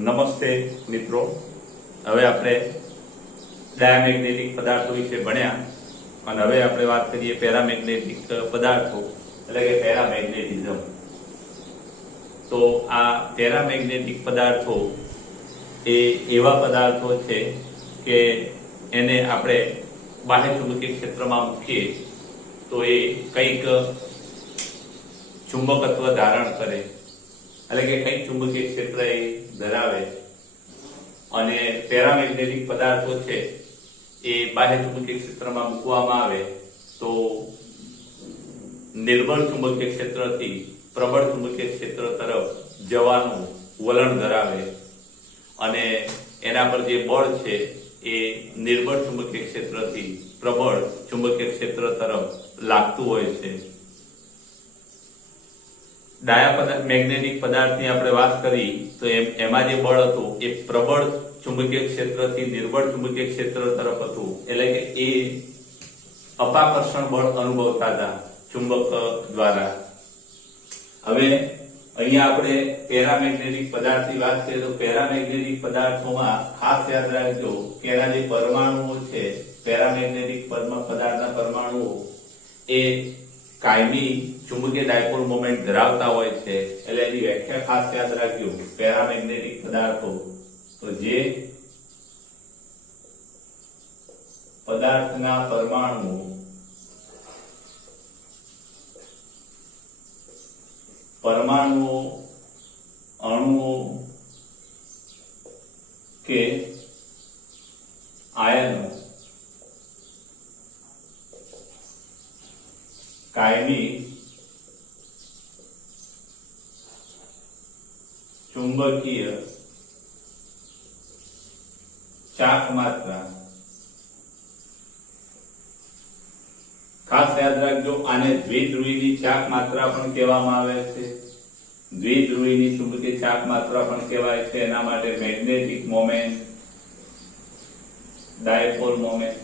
નમસ્તે મિત્રો, હવે આપણે ડાયામેગ્નેટિક પદાર્થો વિશે ભણ્યા અને હવે આપણે વાત કરીએ પેરામેગ્નેટિક પદાર્થો એટલે કે પેરામેગ્નેટિઝમ. તો આ પેરામેગ્નેટિક પદાર્થો એ એવા પદાર્થો છે કે એને આપણે બાહ્ય ચુંબકીય ક્ષેત્રમાં મૂકીએ તો એ કંઈક ચુંબકત્વ ધારણ કરે, એટલે કે કંઈક ચુંબકીય ક્ષેત્ર એ ધરાવે. અને પેરામેગ્નેટિક પદાર્થો છે એ બાહ્ય ચુંબકીય ક્ષેત્રમાં મૂકવામાં આવે તો નિર્બળ ચુંબકીય ક્ષેત્રથી પ્રબળ ચુંબકીય ક્ષેત્ર તરફ જવાનું વલણ ધરાવે અને એના પર જે બળ છે એ નિર્બળ ચુંબકીય ક્ષેત્રથી પ્રબળ ચુંબકીય ક્ષેત્ર તરફ લાગતું હોય છે. મેગ્નેટિક પદાર્થની આપણે વાત કરી તો એમાં જે બળ હતું એ પ્રબળ ચુંબકીય ક્ષેત્રથી નિર્બળ ચુંબકીય ક્ષેત્ર તરફ હતું, એટલે કે એ અપાકર્ષણ બળ અનુભવતા હતા ચુંબક દ્વારા. હવે અહીંયા આપણે પેરામેગ્નેટિક પદાર્થની વાત કરીએ તો પેરામેગ્નેટિક પદાર્થોમાં ખાસ યાદ રાખજો કે એના જે પરમાણુઓ છે, પેરામેગ્નેટિક પદાર્થના પરમાણુઓ એ કાયમી ચુંબકીય ડાયપોલ મોમેન્ટ ધરાવતા હોય છે. એટલે એની વ્યાખ્યા ખાસ યાદ રાખજો. પેરામેગ્નેટિક પદાર્થો તો જે પદાર્થના પરમાણુઓ અણુઓ કે આયનો કાયમી ચુંબકીય ચાક માત્રા, ખાસ યાદ રાખજો આને દ્વિધ્રુવીની ચાક માત્રા પણ કહેવામાં આવે છે. દ્વિધ્રુવીની ચુંબકીય ચાક માત્રા પણ કહેવાય છે. એના માટે મેગ્નેટિક મોમેન્ટ, ડાયપોલ મોમેન્ટ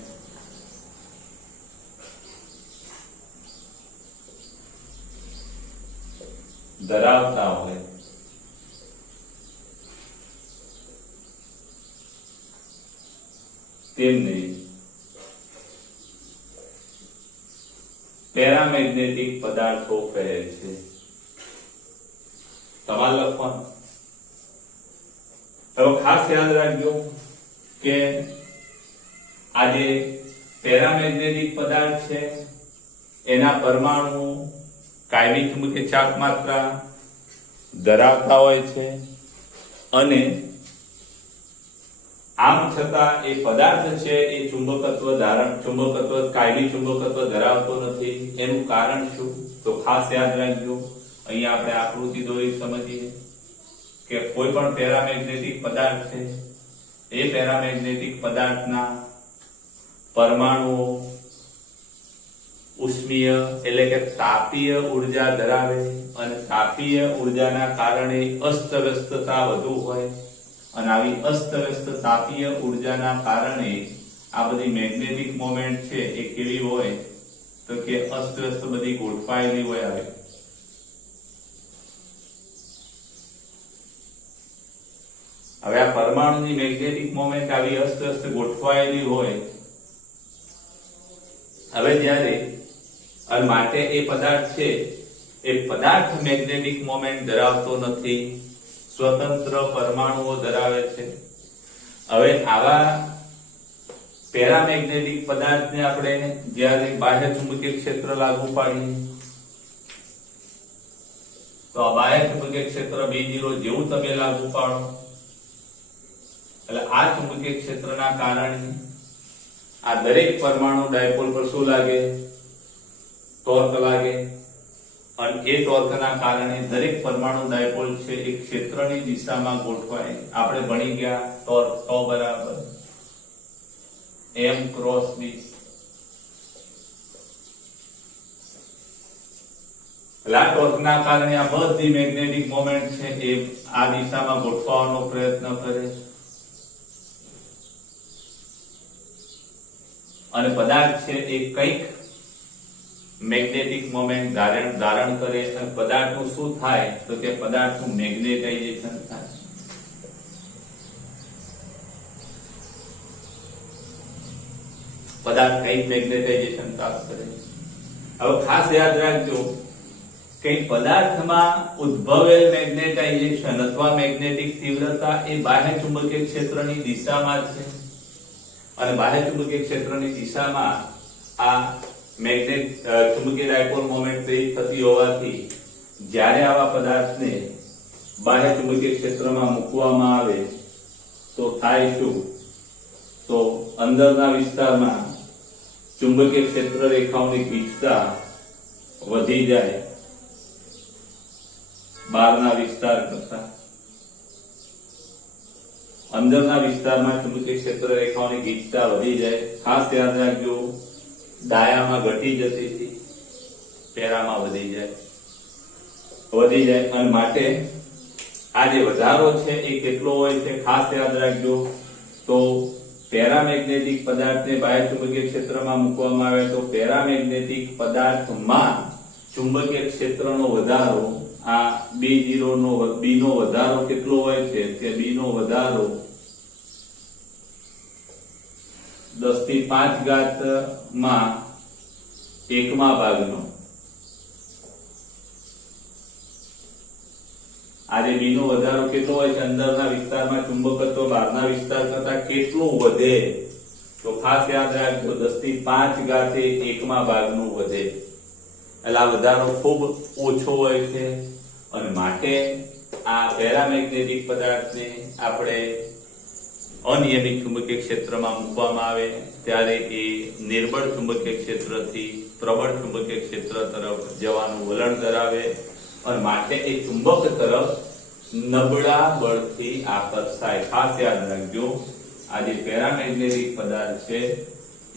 ધરાવતા હોય તેમને પેરામેગ્નેટિક પદાર્થો કહે છે. તમારે લખવાનું. હવે ખાસ યાદ રાખજો કે આ જે પેરામેગ્નેટિક પદાર્થ છે એના પરમાણુ કાયમી ચુંબકીય ચાક માત્રા ધરાવતા હોય છે અને આમ છતાં એ પદાર્થ છે એ કાયમી ચુંબકત્વ ધરાવતો નથી. એનું કારણ શું? તો ખાસ યાદ રાખજો. અહીંયા આપણે આકૃતિ દોરી સમજીએ કે કોઈ પણ પેરામેગ્નેટિક પદાર્થ છે એ પેરામેગ્નેટિક પદાર્થના પરમાણુઓ ઉષ્મીય એટલે કે તાપીય ઉર્જા ધરાવે અને તાપીય ઉર્જાના કારણે અસ્તવ્યસ્તતા વધુ હોય અને આવી અસ્તવ્યસ્ત તાપીય ઉર્જાના કારણે આ બધી મેગ્નેટિક મોમેન્ટ છે એ કેવી હોય તો કે અસ્તવ્યસ્ત બધી ગોઠવાયેલી હોય. હવે આ પરમાણુની મેગ્નેટિક મોમેન્ટ આવી અસ્તવ્યસ્ત ગોઠવાયેલી હોય. હવે જ્યારે માટે એ પદાર્થ છે એ પદાર્થ મેગ્નેટિક મોમેન્ટ ધરાવતો નથી, સ્વતંત્ર પરમાણુઓ ધરાવે છે. હવે આવા પેરામેગ્નેટિક પદાર્થને આપણે જ્યારે બાહ્ય ચુંબકીય ક્ષેત્ર લાગુ પાડીએ તો આ બાહ્ય ચુંબકીય ક્ષેત્ર B0 જેવું તમે લાગુ પાડો એટલે આ ચુંબકીય ક્ષેત્રના કારણે આ દરેક પરમાણુ ડાયપોલ પર શું લાગે? ટોર્ક લાગે અને એ ટોર્કના કારણે દરેક પરમાણુ ડાયપોલ છે એ ક્ષેત્રની દિશામાં ગોઠવાય. આપણે ભણી ગયા ટોર્ક બરાબર M ક્રોસ B. આ ટોર્કના કારણે આ બધી મેગ્નેટિક મોમેન્ટ છે એ આ દિશામાં ગોઠવવાનો પ્રયત્ન કરે અને પદાર્થ છે એ કંઈક મેગ્નેટિક મોમેન્ટ ધારણ કરે અને પદાર્થનું શું થાય તો કે પદાર્થનું મેગ્નેટાઇઝેશન થાય. પદાર્થ કઈ મેગ્નેટાઇઝેશન પ્રાપ્ત કરે છે. હવે ખાસ યાદ રાખજો કે પદાર્થમાં ઉદ્ભવેલ મેગ્નેટાઇઝેશન અથવા મેગ્નેટિક તીવ્રતા એ બાહ્ય ચુંબકીય ક્ષેત્રની દિશામાં છે, અને બાહ્ય ચુંબકીય ક્ષેત્રની દિશામાં આ ચુંબકીય ડાયપોલ મોમેન્ટ થતી હોવાથી જ્યારે આવા પદાર્થને બાહ્ય ચુંબકીય ક્ષેત્રમાં મૂકવામાં આવે તો થાય શું? તો અંદરના વિસ્તારમાં ચુંબકીય ક્ષેત્ર રેખાઓની ગીચતા વધી જાય બહારના વિસ્તાર કરતા. અંદરના વિસ્તારમાં ચુંબકીય ક્ષેત્ર રેખાઓની ગીચતા વધી જાય. ખાસ યાદ રાખજો, ડાયામાં ઘટી જતી હતી, પેરામાં વધી જાય અને માટે આ જે વધારો છે એ કેટલો હોય છે ખાસ યાદ રાખજો. તો પેરામેગ્નેટિક પદાર્થને બાહ્ય ચુંબકીય ક્ષેત્રમાં મૂકવામાં આવે તો પેરામેગ્નેટિક પદાર્થમાં ચુંબકીય ક્ષેત્રનો વધારો આ B0 નો વધારો કેટલો હોય છે કે B નો વધારો 10⁵ માં 1મા ભાગનો. આજે B નો વધારો કેટલો હોય છે? અંદરના વિસ્તારમાં ચુંબકત્વ બહારના વિસ્તાર કરતા કેટલું વધે? તો ખાસ યાદ રાખજો 10⁵ 1મા ભાગનું વધે. એટલે આ વધારો ખૂબ ઓછો હોય છે અને માટે આ પેરામેગ્નેટિક પદાર્થને આપણે અનિયમિત ચુંબકીય ક્ષેત્રમાં મૂકવામાં આવે ત્યારે એ નિર્બળ ચુંબકીય ક્ષેત્રથી પ્રબળ ચુંબકીય ક્ષેત્ર તરફ જવાનું વલણ ધરાવે અને માટે એ ચુંબક તરફ નબળા બળથી આકર્ષાય. ખાસ યાદ રાખજો, આ જે પેરામેગ્નેટિક પદાર્થ છે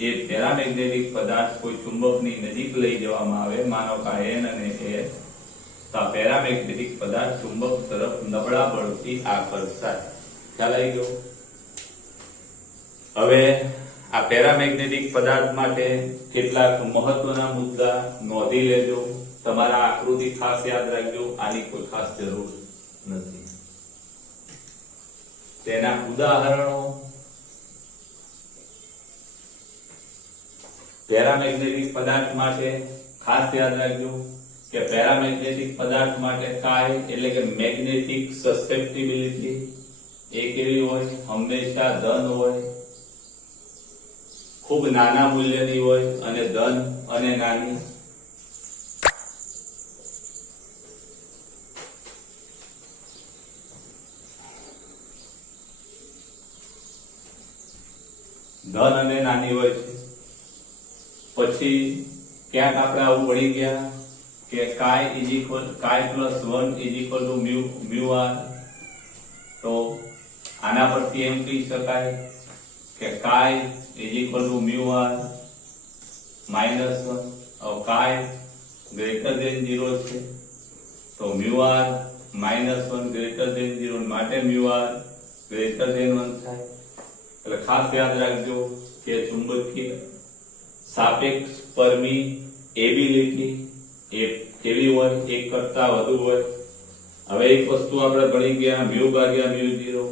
એ પેરામેગ્નેટિક પદાર્થ કોઈ ચુંબકની નજીક લઈ જવામાં આવે, માનો કે N અને S, તો પેરામેગ્નેટિક પદાર્થ ચુંબક તરફ નબળા બળથી આકર્ષાય. ખ્યાલ આવી ગયો? હવે આ પેરામેગ્નેટિક પદાર્થ માટે કેટલાક મહત્વના મુદ્દા નોંધી લેજો. તમારા આકૃતિ ખાસ યાદ રાખજો, આની કોઈ ખાસ જરૂર નથી. તેના ઉદાહરણો પેરામેગ્નેટિક પદાર્થ માટે ખાસ યાદ રાખજો કે પેરામેગ્નેટિક પદાર્થ માટે કાય એટલે કે મેગ્નેટિક સસેપ્ટિબિલિટી એ કેવી હોય? હંમેશા ધન હોય, ખૂબ નાના મૂલ્યની હોય અને ધન અને નાની. ધન અને નાની હોય છે. પછી ક્યાંક આપણે આવું ભણી ગયા કે કાય +1 મ્યુ r. તો આના પરથી એમ કહી શકાય કે કાય મ્યુ r -1. હવે કાય ગ્રેટર ધેન 0 છે તો મ્યુ r -1 ગ્રેટર ધેન 0 માટે મ્યુ r ગ્રેટર ધેન 1 થાય. એટલે ખાસ યાદ રાખજો કે ચુંબકીય સાપેક્ષ પરમિએબિલિટી એ કેવી હોય? 1 કરતા વધુ હોય. હવે એક વસ્તુ આપણે ભણી ગયા, મ્યુ ભાગ્યા mu 0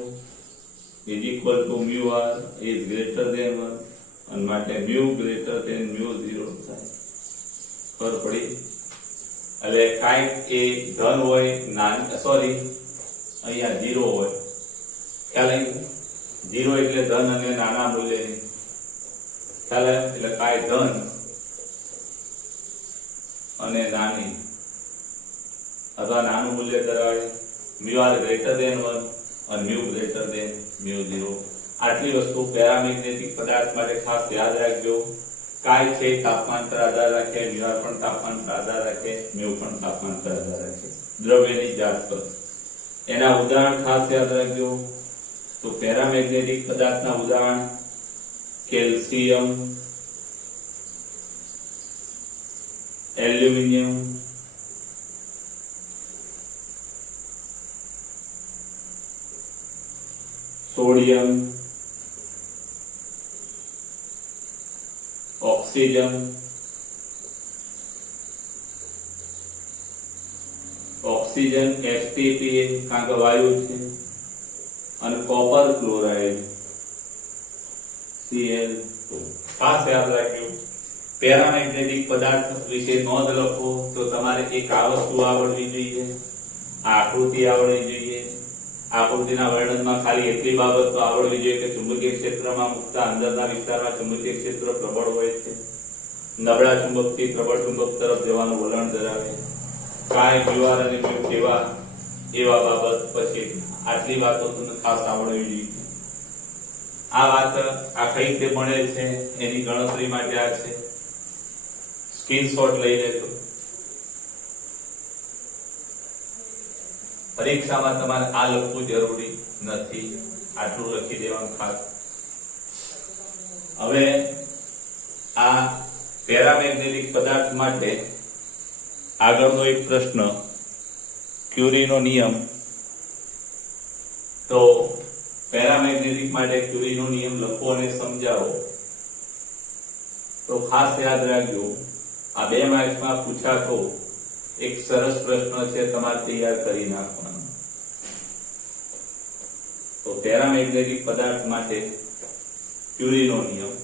mu r is greater than 1 અને માટે મ્યુ ગ્રેટર ધેન મ્યુ 0 થાય. ખબર પડી? એટલે કાંઈક એ ધન હોય, અહીંયા 0 હોય. ખ્યાલ આવી? 0 એટલે ધન અને નાના મૂલ્યની. ખ્યાલ આવે? એટલે કાંઈ ધન અને નાની અથવા નાનું મૂલ્ય ધરાવે. મ્યુ r ગ્રેટર ધેન 1 અને મ્યુ ગ્રેટર ધેન મ્યુ 0. આટલી વસ્તુ પેરામેગ્નેટિક પદાર્થ માટે ખાસ યાદ રાખજો. કાય છે તાપમાન પર આધાર રાખે, મ્યુ r પણ તાપમાન પર આધાર રાખે, મ્યુ પણ તાપમાન પર આધાર રાખે, દ્રવ્યની જાત પર. એના ઉદાહરણ ખાસ યાદ રાખજો. તો પેરામેગ્નેટિક પદાર્થના ઉદાહરણ calcium, aluminium, sodium, oxygen, H2PA કારણ કે વાયુ છે, અને કોપર ક્લોરાઇડ Cl2. ખાસ યાદ રાખજો, પેરામેગ્નેટિક પદાર્થ વિશે નોંધ લખો તો તમારે એક આ વસ્તુ આવડવી જોઈએ, આ આકૃતિ આવડવી જોઈએ. આકૃતિના વર્ણનમાં ખાલી એટલી બાબત તો આવડવી જોઈએ કે ચુંબકીય ક્ષેત્રમાં મુકતા અંદરના વિસ્તારમાં ચુંબકીય ક્ષેત્ર પ્રબળ હોય છે, નબળા ચુંબકથી પ્રબળ ચુંબક તરફ જવાનું વલણ ધરાવે, કાય જ્વાર અને મ્યુ એવા બાબત. પછી આટલી વાતો તમને ખાસ આવડવી જોઈએ. આ વાત આ કઈ રીતે મળે છે એની ગણતરી માટે આ છે, સ્ક્રીનશોટ લઈ લેજો. પરીક્ષામાં તમારે આ લખવું જરૂરી નથી, આટલું લખી દેવાનું ખાસ. હવે આ પેરામેગ્નેટિક પદાર્થ માટે આગળનો એક પ્રશ્ન, ક્યુરીનો નિયમ. તો પેરામેગ્નેટિક માટે ક્યુરીનો નિયમ લખો અને સમજાવો. તો ખાસ યાદ રાખજો, આ 2 માર્ક્સમાં પૂછાતો એક સરસ પ્રશ્ન છે, તમારે તૈયાર કરી નાખવાનો. તો પેરામેગ્નેટિક પદાર્થ માટે ક્યુરીનો નિયમ.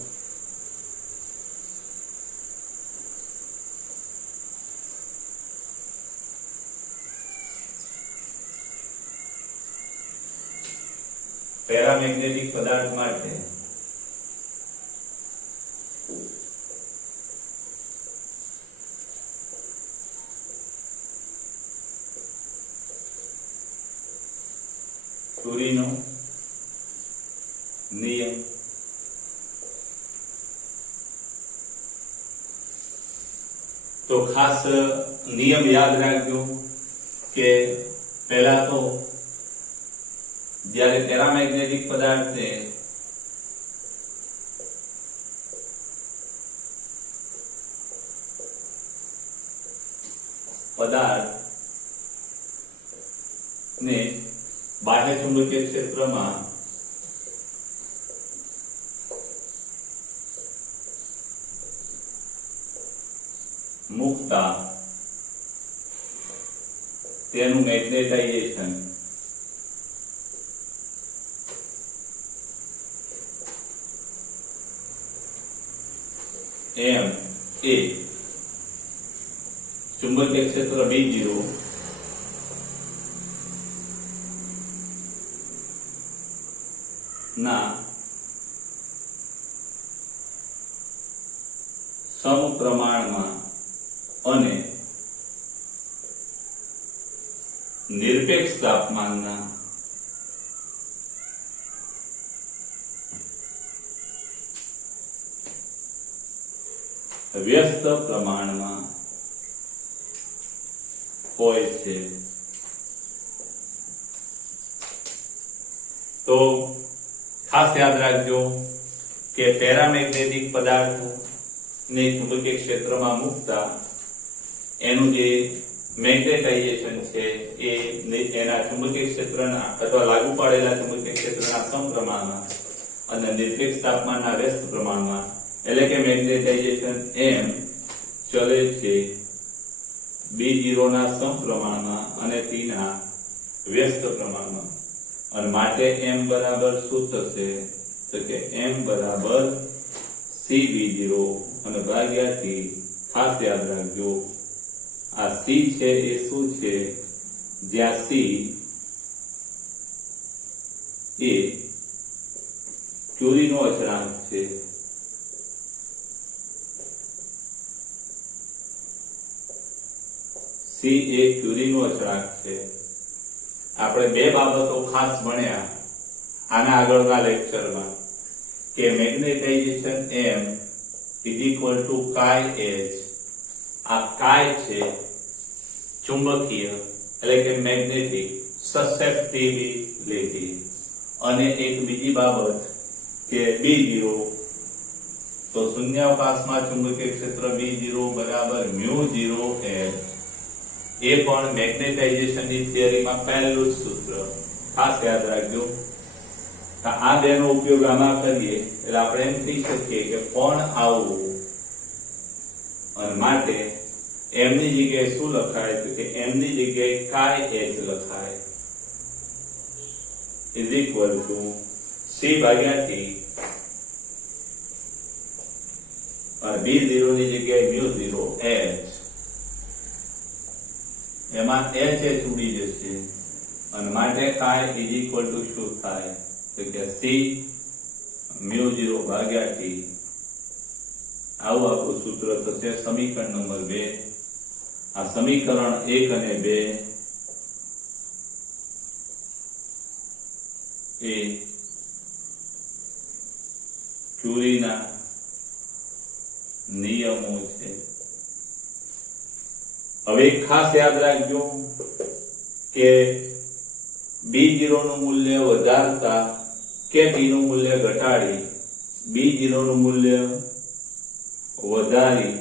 પેરામેગ્નેટિક પદાર્થ માટે ક્યુરીનો નિયમ. તો ખાસ નિયમ યાદ રાખજો કે પહેલા તો જ્યારે પેરામેગ્નેટિક પદાર્થને બાહ્ય ચુંબકીય ક્ષેત્રમાં મુકતા તેનું મેગ્નેટાઇઝેશન M એ ચુંબકીય ક્ષેત્ર B0 ના સમપ્રમાણમાં અને નિરપેક્ષ તાપમાનના વ્યસ્ત પ્રમાણમાં હોય છે. તો ખાસ યાદ રાખજો કે પેરામેગ્નેટિક પદાર્થને ચુંબકીય ક્ષેત્રમાં મૂકતા એનું જે મેગ્નેટાઇઝેશન છે એ એના ચુંબકીય ક્ષેત્રના અથવા લાગુ પાડેલા ચુંબકીય ક્ષેત્રના સમપ્રમાણમાં અને નિરપેક્ષ તાપમાનના વ્યસ્ત પ્રમાણમાં, એટલે કે મેગ્નેટાઇઝેશન M ચલે છે B0 ના સમપ્રમાણમાં અને T ના વ્યસ્ત પ્રમાણમાં. અને માટે M બરાબર શું થશે તો કે M બરાબર CB0 અને ભાગ્યા T. ખાસ યાદ રાખજો આ C છે એ શું છે, જ્યાં C એ ક્યુરીનો અચળાંક છે. C એ ક્યુરીનો અચળાંક છે. આપણે 2 બાબતો ખાસ ભણ્યા આના આગળના લેક્ચરમાં કે મેગ્નેટાઇઝેશન M = chi H. આ chi છે ચુંબકીય એટલે કે મેગ્નેટિક સસેપ્ટિબિલિટી, અને એક બીજી બાબત કે B0 તો શૂન્યાવકાશમાં ચુંબકીય ક્ષેત્ર B0 બરાબર μ0 H. એ પણ મેગ્નેટાઇઝેશનની થિયરીમાં પહેલું જ સૂત્ર. ખાસ યાદ રાખજો. આ બેનો ઉપયોગ આમાં કરીએ એટલે આપણે એમ કહી શકીએ કે પણ આવું, અને માટે M ની જગ્યાએ શું લખાય તો કે M ની જગ્યાએ chi H લખાય = C/T અને B0 ની જગ્યાએ μ0 H, એમાં H ઉડી જશે અને માટે કાય ઇઝ ઇક્વલ ટુ શું થાય તો કે C μ0 ભાગ્યા T. આવું આપણું સૂત્ર થશે સમીકરણ નંબર 2. આ સમીકરણ 1 અને 2 એ ક્યુરીના નિયમો છે. હવે ખાસ યાદ રાખજો કે B0 નું મૂલ્ય વધારતા કે T નું મૂલ્ય ઘટાડી B0 નું મૂલ્ય વધારી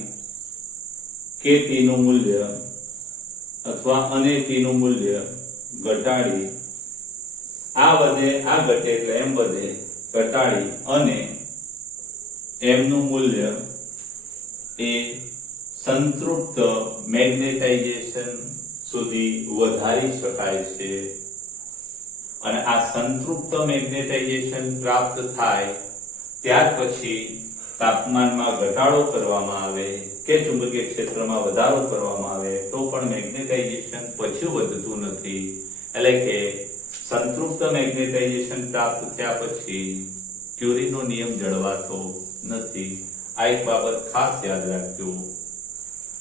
કે T નું મૂલ્ય અથવા અને T નું મૂલ્ય ઘટાડી આ વધે આ ઘટે એટલે એમ વધે ઘટાડી અને m નું મૂલ્ય એ સંતૃપ્ત મેગ્નેટાઇઝેશન સુધી વધારી શકાય છે. અને આ સંતૃપ્ત મેગ્નેટાઇઝેશન પ્રાપ્ત થાય ત્યાર પછી તાપમાનમાં ઘટાડો કરવામાં આવે કે ચુંબકીય ક્ષેત્રમાં વધારો કરવામાં આવે તો પણ મેગ્નેટાઇઝેશન પછી વધતું નથી. એટલે કે સંતૃપ્ત મેગ્નેટાઇઝેશન પ્રાપ્ત થયા પછી ક્યુરીનો નિયમ જળવાતો નથી. આ એક બાબત ખાસ યાદ રાખજો.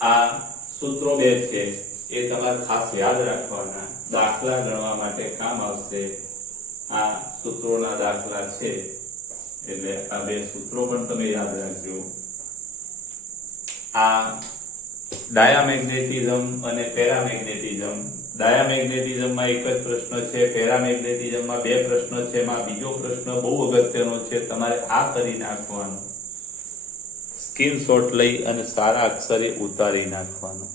આ સૂત્રો 2 છે એ તમારે ખાસ યાદ રાખવાના, દાખલા ગણવા માટે કામ આવશે. આ સૂત્રોના દાખલા છે એટલે આ 2 સૂત્રો પણ તમે યાદ રાખજો. આ ડાયામેગ્નેટિઝમ અને પેરામેગ્નેટિઝમ. ડાયામેગ્નેટિઝમમાં એક જ પ્રશ્ન છે, પેરામેગ્નેટિઝમમાં 2 પ્રશ્ન છે. એમાં બીજો પ્રશ્ન બહુ અગત્યનો છે, તમારે આ કરી નાખવાનો, સ્ક્રીનશોટ લઈ અને સારા અક્ષરે ઉતારી નાખવાનો.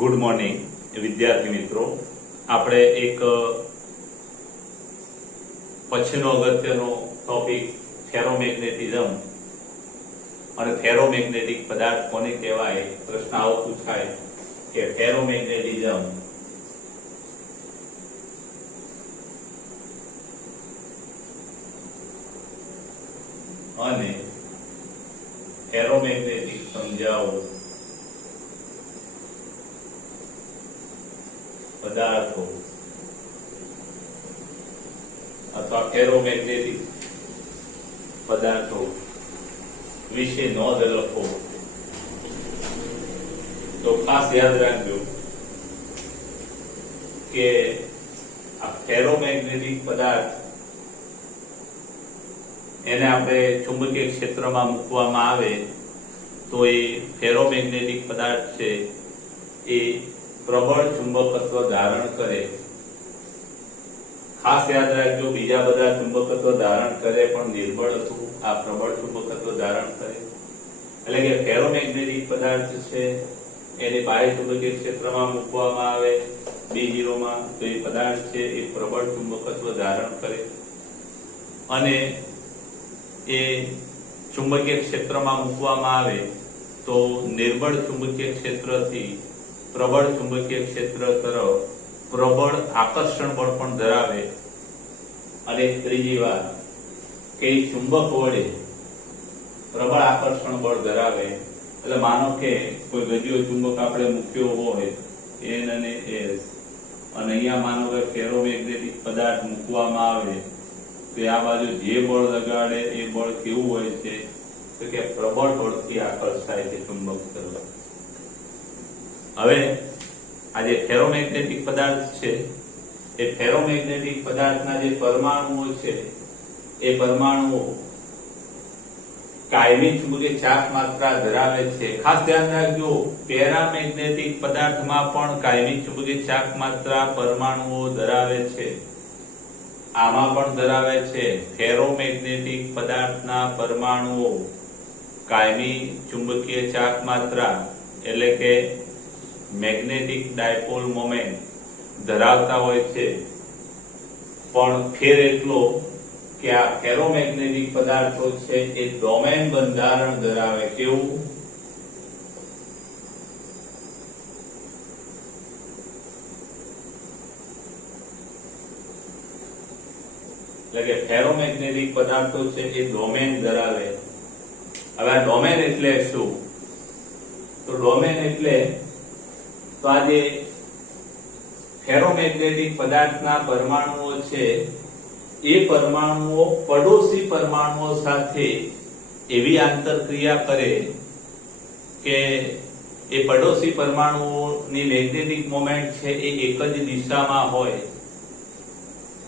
ગુડ મોર્નિંગ વિદ્યાર્થી મિત્રો. આપણે એક પછીનો અગત્યનો ટોપિક ફેરોમેગ્નેટિઝમ અને ફેરોમેગ્નેટિક પદાર્થ કોને કહેવાય, પ્રશ્ન આવો પૂછાય કે ફેરોમેગ્નેટિઝમ અને ફેરોમેગ્નેટિક સમજાવો પદાર્થો અથવા ફેરોમેગ્નેટિક પદાર્થો વિશે નોંધ લખો. તો ખાસ યાદ રાખજો કે આ ફેરોમેગ્નેટિક પદાર્થ એને આપણે ચુંબકીય ક્ષેત્રમાં મૂકવામાં આવે તો એ ફેરોમેગ્નેટિક પદાર્થ છે એ પ્રબળ ચુંબકત્વ ધારણ કરે. ખાસ યાદ રાખજો, બીજા બધા ચુંબકત્વ ધારણ કરે પણ નિર્બળ હતું, આ પ્રબળ ચુંબકત્વ ધારણ કરે. એટલે કે ફેરોમેગ્નેટિક પદાર્થ છે એને બાહ્ય ચુંબકીય ક્ષેત્રમાં મૂકવામાં આવે B0 માં તો એ પદાર્થ છે એ પ્રબળ ચુંબકત્વ ધારણ કરે અને એ ચુંબકીય ક્ષેત્રમાં મૂકવામાં આવે તો નિર્બળ ચુંબકીય ક્ષેત્રથી પ્રબળ ચુંબકીય ક્ષેત્ર તરફ પ્રબળ આકર્ષણ બળ પણ ધરાવે. અને ત્રીજી વાત કે ચુંબક વડે પ્રબળ આકર્ષણ બળ ધરાવે. એટલે માનો કે કોઈ ગજિયો ચુંબક આપણે મૂક્યો હોય N અને S અને અહીંયા માનો કે ફેરોમેગ્નેટિક પદાર્થ મૂકવામાં આવે તો આ બાજુ જે બળ લગાડે એ બળ કેવું હોય છે તો કે પ્રબળ બળથી આકર્ષાય છે ચુંબક તરફ. હવે આ જે ફેરોમેગ્નેટિક પદાર્થ છે એ ફેરોમેગ્નેટિક પદાર્થના જે પરમાણુઓ છે એ પરમાણુઓ કાયમી ચુંબકીય ચાક માત્રા ધરાવે છે. ખાસ ધ્યાન રાખજો, પેરામેગ્નેટિક પદાર્થમાં પણ કાયમી ચુંબકીય ચાક માત્રા પરમાણુઓ ધરાવે છે. આમાં પણ ધરાવે છે. ફેરોમેગ્નેટિક પદાર્થના પરમાણુઓ કાયમી ચુંબકીય ચાક માત્રા એટલે કે મેગ્નેટિક ડાયપોલ મોમેન્ટ ધરાવતા હોય છે. પણ ફેર એટલો કે આ ફેરોમેગ્નેટિક પદાર્થો છે એ ડોમેન બંધારણ ધરાવે. કેવું? એટલે કે ફેરોમેગ્નેટિક પદાર્થો છે એ ડોમેન ધરાવે. હવે આ ડોમેન એટલે શું? તો ડોમેન એટલે તો આ જે ફેરોમેગ્નેટિક પદાર્થના પરમાણુઓ છે એ પરમાણુઓ પડોશી પરમાણુઓ સાથે એવી આંતરક્રિયા કરે કે એ પડોશી પરમાણુઓની મેગ્નેટિક મોમેન્ટ છે એ એક જ દિશામાં હોય.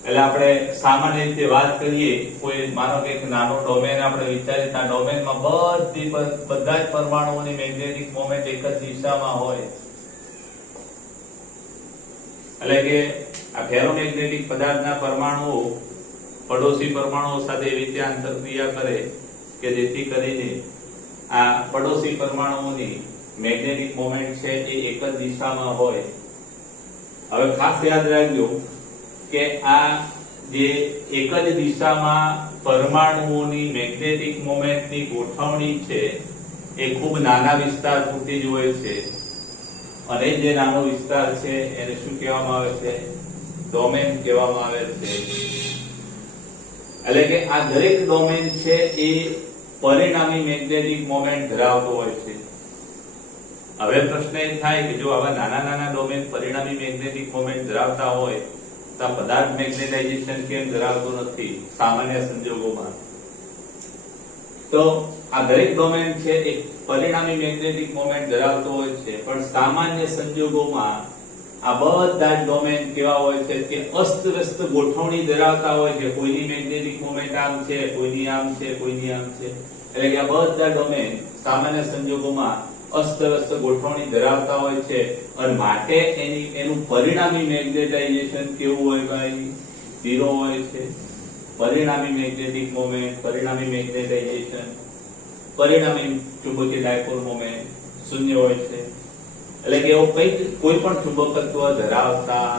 એટલે આપણે સામાન્ય રીતે વાત કરીએ, કોઈ માનો કે એક નાનો ડોમેન આપણે વિચારીએ તો આ ડોમેનમાં બધા જ પરમાણુઓની મેગ્નેટિક મોમેન્ટ એક જ દિશામાં હોય. એટલે કે આ ફેરોમેગ્નેટિક પદાર્થના પરમાણુઓ પડોશી પરમાણુઓ સાથે એવી રીતે આંતરક્રિયા કરે કે જેથી કરીને આ પડોશી પરમાણુઓની મેગ્નેટિક મોમેન્ટ છે એ એક જ દિશામાં હોય. હવે ખાસ યાદ રાખજો કે આ જે એક જ દિશામાં પરમાણુઓની મેગ્નેટિક મોમેન્ટની ગોઠવણી છે એ ખૂબ નાના વિસ્તાર પૂરતી જ હોય છે. અને જે નાનો વિસ્તાર છે એને શું કહેવામાં આવે છે? ડોમેન કહેવામાં આવે છે. એટલે કે આ દરેક ડોમેન છે એ પરિણામી મેગ્નેટિક મોમેન્ટ ધરાવતો હોય છે. હવે પ્રશ્ન એ થાય કે જો આવા નાના નાના ડોમેન પરિણામી મેગ્નેટિક મોમેન્ટ ધરાવતા હોય તો આ પદાર્થ મેગ્નેટાઇઝેશન કેમ ધરાવતો નથી સામાન્ય સંજોગોમાં? તો આ દરેક ડોમેન છે એ પરિણામી મેગ્નેટિક મોમેન્ટ ધરાવતો હોય છે, પણ સામાન્ય સંજોગોમાં આ બધા જ ડોમેન કેવા હોય છે કે અસ્તવ્યસ્ત ગોઠવણી ધરાવતા હોય છે. કોઈની મેગ્નેટિક મોમેન્ટ આમ છે, કોઈની આમ છે, કોઈની આમ છે. એટલે કે આ બધા ડોમેન સામાન્ય સંજોગોમાં અસ્તવ્યસ્ત ગોઠવણી ધરાવતા હોય છે અને માટે એનું પરિણામી મેગ્નેટાઇઝેશન કેવું હોય ભાઈ? 0 હોય છે. પરિણામી મેગ્નેટિક મોમેન્ટ, પરિણામી મેગ્નેટાઇઝેશન, પરિણામી ચુંબકીય ડાયપોલ મોમેન્ટ 0 હોય છે. એટલે કે એવો કોઈ પણ ચુંબકત્વ ધરાવતા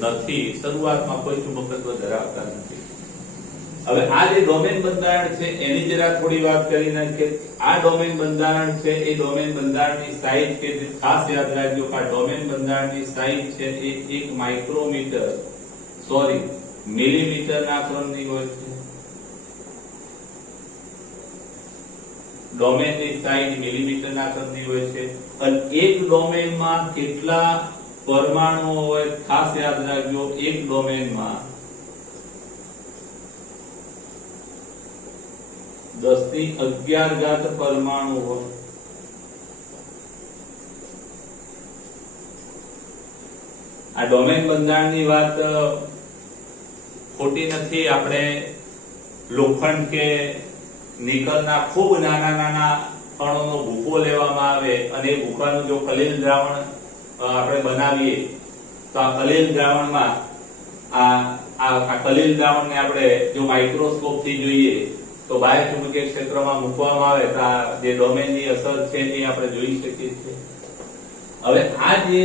નથી. શરૂઆતમાં કોઈ ચુંબકત્વ ધરાવતા નથી. હવે આ જે ડોમેન બંધારણ છે એની જરા થોડી વાત કરી નાખીએ. આ ડોમેન બંધારણ છે એ ડોમેન બંધારણની સાઈઝ કે ખાસ યાદ રાખજો કે આ ડોમેન બંધારણની સાઈઝ છે એ 1 માઇક્રોમીટર મિલીમીટરના ક્રમની હોય છે. ડોમેનની સાઈઝ મિલીમીટરના ક્રમની હોય છે. અને એક ડોમેનમાં કેટલા પરમાણુઓ હોય? ખાસ યાદ રાખજો, એક ડોમેનમાં 10⁻11 પરમાણુ હોય. આ ડોમેન બંધારણની વાત ખોટી નથી. આપણે લોખંડ કે નિકલના ખૂબ નાના નાના કણોનો ભૂકો લેવામાં આવે અને એ ભૂકાનું જો કલીલ દ્રાવણ આપણે બનાવીએ તો આ કલીલ દ્રાવણમાં આ કલીલ દ્રાવણને આપણે જો માઇક્રોસ્કોપથી જોઈએ તો બાહ્ય ચુંબકીય ક્ષેત્રમાં મૂકવામાં આવે તો આ જે ડોમેનની અસર છે એ આપણે જોઈ શકીએ છીએ. હવે આ જે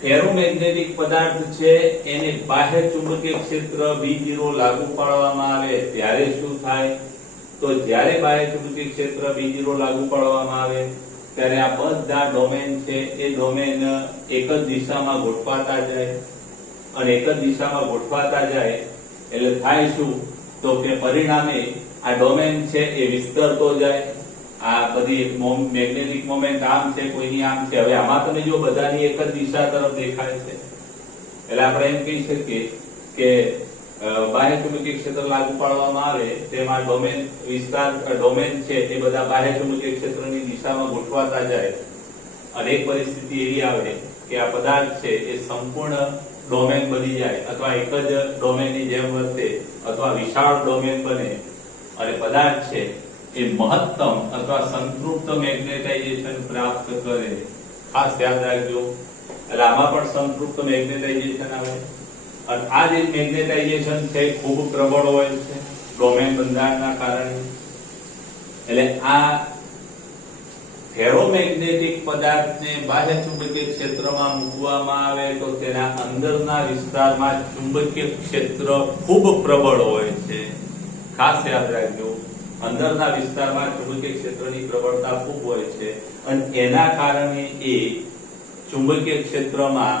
ફેરોમેગ્નેટિક પદાર્થ છે એને બાહ્ય ચુંબકીય ક્ષેત્ર B0 લાગુ પાડવામાં આવે ત્યારે શું થાય? તો જ્યારે બાહ્ય ચુંબકીય ક્ષેત્ર B0 લાગુ પાડવામાં આવે ત્યારે આ બધા ડોમેન છે એ ડોમેન એક જ દિશામાં ગોઠવાતા જાય અને એક જ દિશામાં ગોઠવાતા જાય એટલે થાય શું? તો કે પરિણામે આ ડોમેન છે એ વિસ્તરતો જાય. આ બધી મેગ્નેટિક મોમેન્ટ આમ છે, કોઈની આમ છે. હવે આમાં તમે જો બધાની એક જ દિશા તરફ દેખાય છે એટલે આપણે એમ કહી શકીએ કે બાહ્ય ચુંબકીય ક્ષેત્ર લાગુ પાડવામાં આવે તેમાં ડોમેન વિસ્તાર ડોમેન છે એ બધા બાહ્ય ચુંબકીય ક્ષેત્રની દિશામાં ગોઠવાતા જાય અને એક પરિસ્થિતિ એવી આવે કે આ પદાર્થ છે એ સંપૂર્ણ ડોમેન બની જાય અથવા એક જ ડોમેનની જેમ વર્તે અથવા વિશાળ ડોમેન બને અને પદાર્થ છે એ મહત્તમ અથવા સંતૃપ્ત મેગ્નેટાઇઝેશન પ્રાપ્ત કરે. ખાસ યાદ રાખજો. એટલે આમાં પણ સંતૃપ્ત મેગ્નેટાઇઝેશન આવે અને આ જે મેગ્નેટાઇઝેશન છે ખૂબ પ્રબળ હોય છે ડોમેન બંધારણના કારણે. એટલે આ ફેરોમેગ્નેટિક પદાર્થને બાહ્ય ચુંબકીય ક્ષેત્રમાં મૂકવામાં આવે તો તેના અંદરના વિસ્તારમાં ચુંબકીય ક્ષેત્ર ખૂબ પ્રબળ હોય છે. ખાસ યાદ રાખજો, અંદરના વિસ્તારમાં ચુંબકીય ક્ષેત્રની પ્રબળતા ખૂબ હોય છે અને એના કારણે એ ચુંબકીય ક્ષેત્રમાં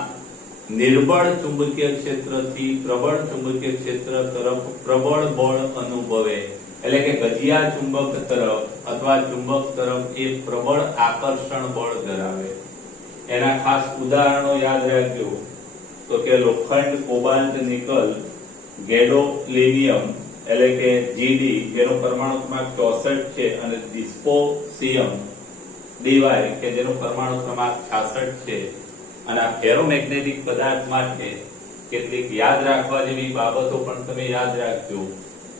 નિર્બળ ચુંબકીય ક્ષેત્રથી પ્રબળ ચુંબકીય ક્ષેત્ર તરફ પ્રબળ બળ અનુભવે, એટલે કે ગજિયા ચુંબક તરફ અથવા ચુંબક તરફ એ પ્રબળ આકર્ષણ બળ ધરાવે. એના ખાસ ઉદાહરણો યાદ રાખજો તો કે લોખંડ, કોબાલ્ટ, નિકલ, ગેડોલિનિયમ એટલે કે જીડી જેનો પરમાણુ ક્રમાંક 64 છે અને ડિસ્પોસિયમ ડીવાય કે જેનો પરમાણુ ક્રમાંક 66 છે. અને આ ફેરોમેગ્નેટિક પદાર્થ માટે કેટલીક યાદ રાખવા જેવી બાબતો પણ તમે યાદ રાખજો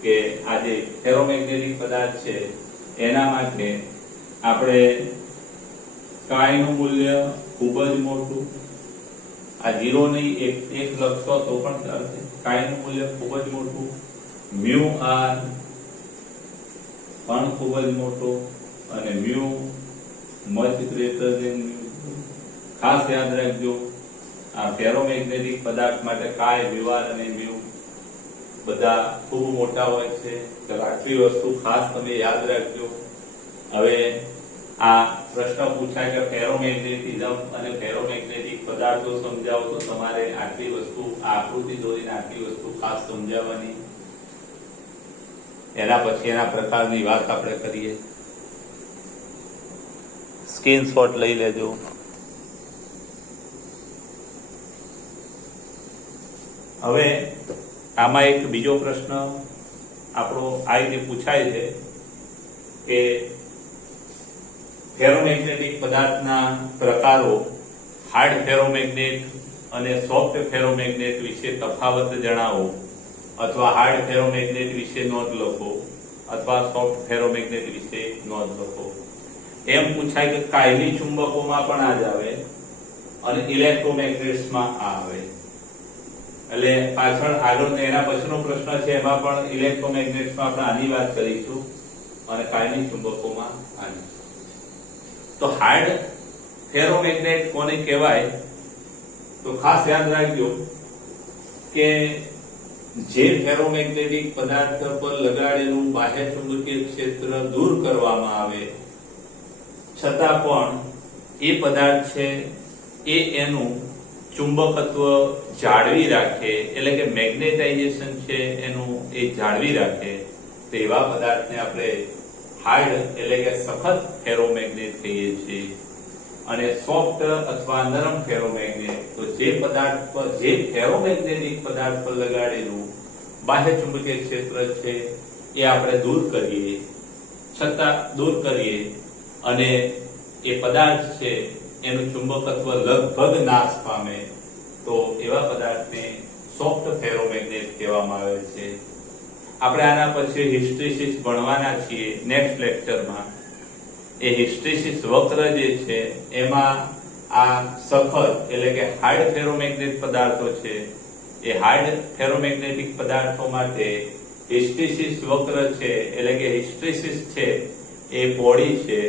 કે આ જે ફેરોમેગ્નેટિક પદાર્થ છે એના માટે આપણે કાયનું મૂલ્ય ખૂબ જ મોટું, આ 0 નહીં એક લખશો તો પણ ચાલશે. કાયનું મૂલ્ય ખૂબ જ મોટું, મ્યુ આર પણ ખૂબ જ મોટો અને mu much greater than mu. ખાસ યાદ રાખજો આ ફેરોમેગ્નેટિક પદાર્થ માટે કાય, મ્યુઆર અને મ્યુ બધા ખૂબ મોટા હોય છે. તો આટલી વસ્તુ ખાસ તમે યાદ રાખજો. હવે આ પ્રશ્ન પૂછાય કે ફેરોમેગ્નેટિઝમ અને ફેરોમેગ્નેટિક પદાર્થો સમજાવો તો તમારે આટલી વસ્તુ આકૃતિ દોરીને આટલી વસ્તુ ખાસ સમજાવવાની. એના પછી એના પ્રકારની વાત આપણે કરીએ. સ્ક્રીનશોટ લઈ લેજો. હવે આમાં એક બીજો પ્રશ્ન આપણો આ રીતે પૂછાય છે કે ફેરોમેગ્નેટિક પદાર્થના પ્રકારો, હાર્ડ ફેરોમેગ્નેટ અને સોફ્ટ ફેરોમેગ્નેટ વિશે તફાવત જણાવો, અથવા હાર્ડ ફેરોમેગ્નેટ વિશે નોંધ લખો અથવા સોફ્ટ ફેરોમેગ્નેટ વિશે નોંધ લખો. એમ પૂછાય કે કાયમી ચુંબકોમાં પણ આ જ આવે અને ઇલેક્ટ્રોમેગ્નેટ્સમાં આ આવે. એટલે પાછળ આગળ એના પછીનો પ્રશ્ન છે એમાં પણ ઇલેક્ટ્રોમેગ્નેટ્સમાં આપણે આની વાત કરીશું અને કાયમી ચુંબકોમાં આની. તો હાર્ડ ફેરોમેગ્નેટ કોને કહેવાય તો ખાસ યાદ રાખજો કે જે ફેરોમેગ્નેટિક પદાર્થ પર લગાડેલું બાહ્ય ચુંબકીય ક્ષેત્ર દૂર કરવામાં આવે છતાં પણ એ પદાર્થ છે એ એનું ચુંબકત્વ જાળવી રાખે, એટલે કે મેગ્નેટાઇઝેશન છે એનું એ જાળવી રાખે, તો એવા પદાર્થને આપણે હાર્ડ એટલે કે સખત ફેરોમેગ્નેટ કહીએ છીએ. અને સોફ્ટ અથવા નરમ ફેરોમેગ્નેટ તો જે પદાર્થ પર જે ફેરોમેગ્નેટિક પદાર્થ પર લગાડેલું બાહ્ય ચુંબકીય ક્ષેત્ર છે એ આપણે દૂર કરીએ અને એ પદાર્થ છે એનું ચુંબકત્વ લગભગ નાશ પામે તો એવા પદાર્થને સોફ્ટ ફેરોમેગ્નેટ કહેવામાં આવે છે. આપણે આના પછી હિસ્ટ્રેસિસ ભણવાના છીએ નેક્સ્ટ લેક્ચરમાં. એ હિસ્ટ્રેસિસ વક્ર જે છે એમાં આ સખત એટલે કે હાર્ડ ફેરોમેગ્નેટ પદાર્થો છે એ હાર્ડ ફેરોમેગ્નેટિક પદાર્થો માટે હિસ્ટ્રેસિસ વક્ર છે એટલે કે હિસ્ટ્રેસિસ છે એ પહોળી છે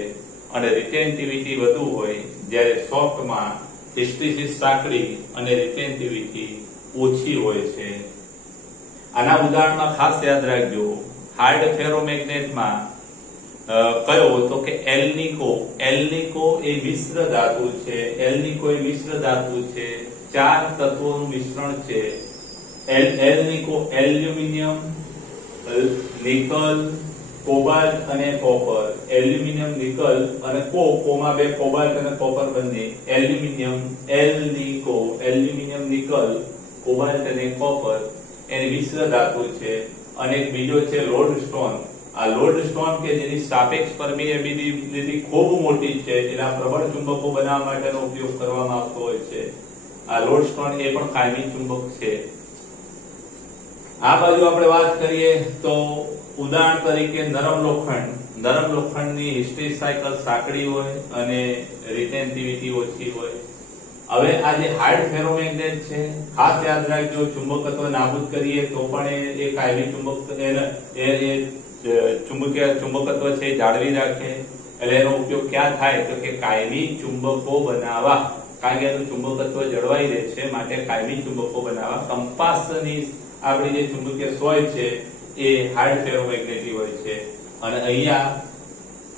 અને રિટેન્ટિવિટી વધુ હોય, જ્યારે સોફ્ટમાં હિસ્ટ્રેસિસ સાંકડી અને રિટેન્ટિવિટી ઓછી હોય છે. આના ઉદાહરણમાં ખાસ યાદ રાખજો. હાર્ડ ફેરોમેગ્નેટમાં કયો તો કે એલ્નિકો એ મિશ્ર ધાતુ છે. એલ્નિકો એ મિશ્ર ધાતુ છે, 4 તત્વોનું મિશ્રણ છે. એલ્નિકો એલ્યુમિનિયમ, નિકલ, કોબાલ્ટ અને કોપર. એલ્યુમિનિયમ, નિકલ અને કોમાં 2 કોબાલ્ટ અને કોપર બંને. એલ્નિકો એલ્યુમિનિયમ, નિકલ, કોબાલ્ટ અને કોપર એની મિશ્ર ધાતુ છે. અને એક બીજો છે લોડસ્ટોન. આ લોડસ્ટોન કે જેની સાપેક્ષ પરમિએબિલિટી ખૂબ મોટી છે, જેના પ્રબળ ચુંબકો બનાવવા માટેનો ઉપયોગ કરવામાં આવતો હોય છે. આ લોડસ્ટોન એ પણ કાયમી ચુંબક છે. આ બાજુ આપણે વાત કરીએ તો ઉદાહરણ તરીકે નરમ લોખંડની હિસ્ટ્રી સાયકલ સાંકડી હોય અને રિટેન્ટિવિટી ઓછી હોય. હવે આ જે હાર્ડ ફેરોમેગ્નેટ છે ખાસ યાદ રાખજો, ચુંબકત્વ નાબૂદ કરીએ તો પણ એ કાયમી ચુંબકત્વ છે જાળવી રાખે. એટલે એનો ઉપયોગ ક્યાં થાય તો કે કાયમી ચુંબકો બનાવવા, કારણ કે એનું ચુંબકત્વ જળવાઈ રહે છે માટે કાયમી ચુંબકો બનાવવા. કંપાસની આપણી જે ચુંબકીય સોય છે એ હાર્ડ ફેરોમેગ્નેટિક હોય છે અને અહીંયા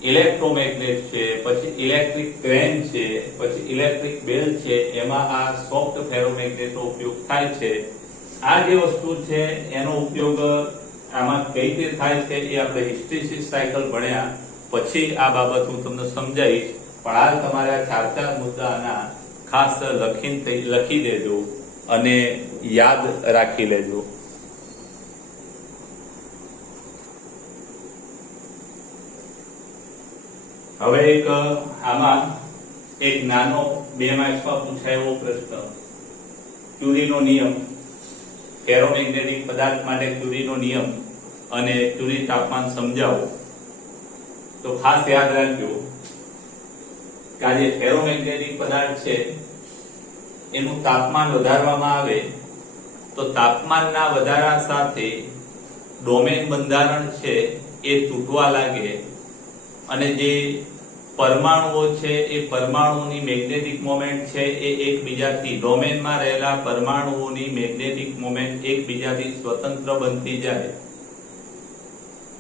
ઇલેક્ટ્રોમેગ્નેટ છે, પછી ઇલેક્ટ્રિક ક્રેન છે, પછી ઇલેક્ટ્રિક બેલ છે, એમાં આ સોફ્ટ ફેરોમેગ્નેટનો ઉપયોગ થાય છે. આ જે વસ્તુ છે એનો ઉપયોગ આમાં કઈ રીતે થાય છે એ આપણે હિસ્ટેરિસિસ સાયકલ ભણ્યા પછી આ બાબત હું તમને સમજાવીશ. પણ હાલ તમારે આ 4 મુદ્દાના ખાસ લખી દેજો અને યાદ રાખી લેજો. હવે આમાં એક નાનો 2 માર્ક્સમાં પૂછાયેલો પ્રશ્ન, ક્યુરીનો નિયમ, ફેરોમેગ્નેટિક પદાર્થ માટે ક્યુરીનો નિયમ અને ક્યુરી તાપમાન સમજાવો. તો ખાસ યાદ રાખજો કે આ જે ફેરોમેગ્નેટિક પદાર્થ છે એનું તાપમાન વધારવામાં આવે તો તાપમાનના વધારા સાથે ડોમેન બંધારણ છે એ તૂટવા લાગે અને જે પરમાણુઓ છે એ પરમાણુઓની મેગ્નેટિક મોમેન્ટ છે એ એકબીજાથી, ડોમેનમાં રહેલા પરમાણુઓની મેગ્નેટિક મોમેન્ટ એકબીજાથી સ્વતંત્ર બનતી જાય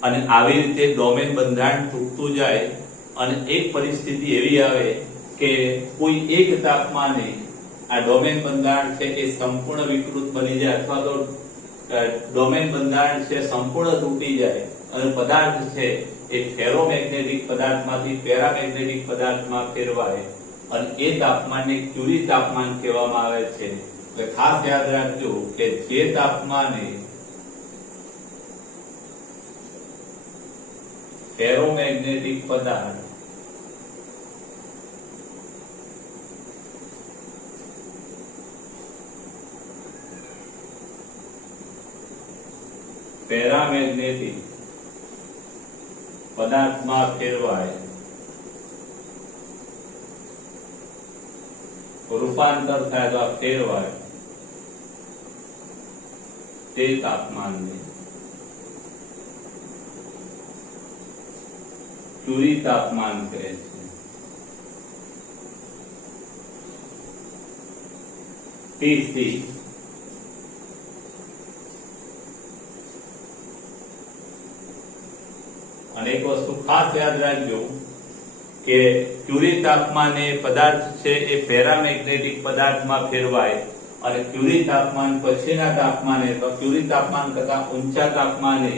અને આવી રીતે ડોમેન બંધારણ તૂટતું જાય અને એક પરિસ્થિતિ એવી આવે કે કોઈ એક તાપમાને આ ડોમેન બંધારણ છે એ સંપૂર્ણ વિકૃત બની જાય અથવા તો ડોમેન બંધારણ છે સંપૂર્ણ તૂટી જાય અને પદાર્થ છે એ ફેરોમેગ્નેટિક પદાર્થમાંથી પેરામેગ્નેટિક પદાર્થમાં ફેરવાય અને એ તાપમાનને ક્યુરી તાપમાન કહેવામાં આવે છે. એટલે ખાસ યાદ રાખજો કે જે તાપમાને ફેરોમેગ્નેટિક પદાર્થ પેરામેગ્નેટિક પદાર્થમાં ફેરવાય, રૂપાંતર થાય તો ફેરવાય, તે તાપમાનને ક્યુરી તાપમાન કહે છે. TC અને એક વસ્તુ ખાસ યાદ રાખજો કે ક્યુરી તાપમાને પદાર્થ છે એ પેરામેગ્નેટિક પદાર્થમાં ફેરવાય અને ક્યુરી તાપમાન પછીના તાપમાને તો ક્યુરી તાપમાન કરતા ઊંચા તાપમાને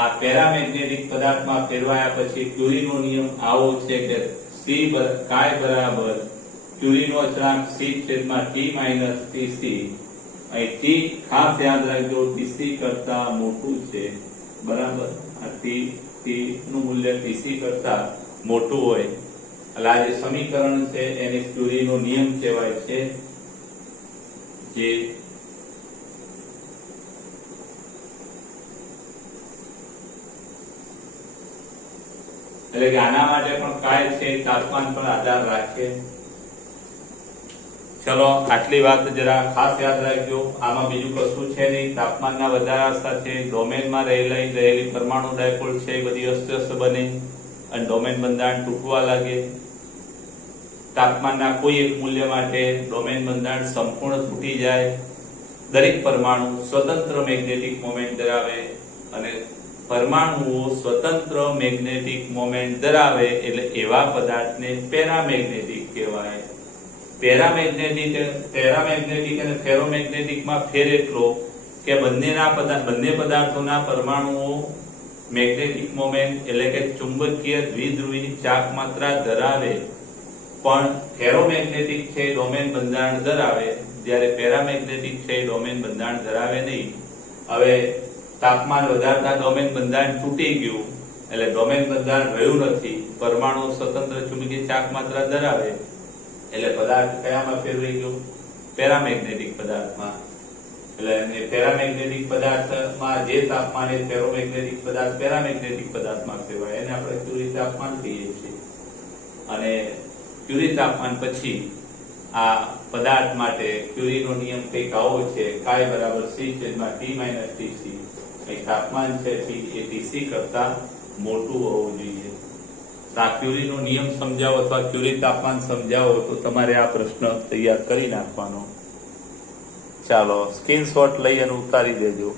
આ પેરામેગ્નેટિક પદાર્થમાં ફેરવાયા પછી ક્યુરીનો નિયમ આવો છે કે કાય બરાબર ક્યુરીનો અચળાંક C/T - Tc. અહીં T ખાસ યાદ રાખજો Tc કરતા મોટું છે, બરાબર. આ T નું મૂલ્ય Tc કરતા મોટું હોય એટલે આ જે સમીકરણ છે એને ક્યુરીનો નિયમ કહેવાય છે. જે એટલે કે આના માટે પણ કાય છે તાપમાન પર આધાર રાખે. ચલો આટલી વાત જરા ખાસ યાદ રાખજો. આમાં બીજું કશું છે નહીં. તાપમાનના વધારા સાથે ડોમેનમાં રહેલી પરમાણુ ડાયપોલ છે એ બધી અસ્તવ્યસ્ત બને અને ડોમેન બંધારણ તૂટવા લાગે. તાપમાનના કોઈ એક મૂલ્ય માટે ડોમેન બંધારણ સંપૂર્ણ તૂટી જાય. દરેક પરમાણુ સ્વતંત્ર મેગ્નેટિક મોમેન્ટ ધરાવે અને પરમાણુઓ સ્વતંત્ર મેગ્નેટિક મોમેન્ટ ધરાવે એટલે એવા પદાર્થને પેરામેગ્નેટિક કહેવાય. પેરામેગ્નેટિક અને ફેરોમેગ્નેટિકમાં ફેર એટલો કે બંને પદાર્થોના પરમાણુઓ મેગ્નેટિક મોમેન્ટ એટલે કે ચુંબકીય દ્વિધ્રુવી ચાક માત્રા ધરાવે પણ ફેરોમેગ્નેટિક છે ડોમેન બંધારણ ધરાવે જ્યારે પેરામેગ્નેટિક છે ડોમેન બંધારણ ધરાવે નહીં. હવે તાપમાન વધારતા ડોમેન બંધારણ તૂટી ગયું એટલે ડોમેન બંધારણ રહ્યું નથી, પરમાણુ સ્વતંત્ર ચુંબકીય ચાક માત્રા ધરાવે એટલે પદાર્થ કયામાં ફેરવાઈ ગયો? પેરામેગ્નેટિક પદાર્થમાં. એટલે પેરામેગ્નેટિક પદાર્થમાં જે તાપમાને ફેરોમેગ્નેટિક પદાર્થ પેરામેગ્નેટિક પદાર્થમાં ફેરવાય એને આપણે ક્યુરી તાપમાન કહીએ છીએ. અને ક્યુરી તાપમાન પછી આ પદાર્થ માટે ક્યુરીનો નિયમ કંઈક આવો છે, કાય બરાબર C/T - Tc. તાપમાન છે એ Tc કરતા મોટું હોવું જોઈએ. આ ક્યુરીનો નિયમ સમજાવો અથવા ક્યુરી તાપમાન સમજાવો તો તમારે આ પ્રશ્ન તૈયાર કરી નાખવાનો. ચાલો સ્ક્રીનશોટ લઈ અને ઉતારી દેજો.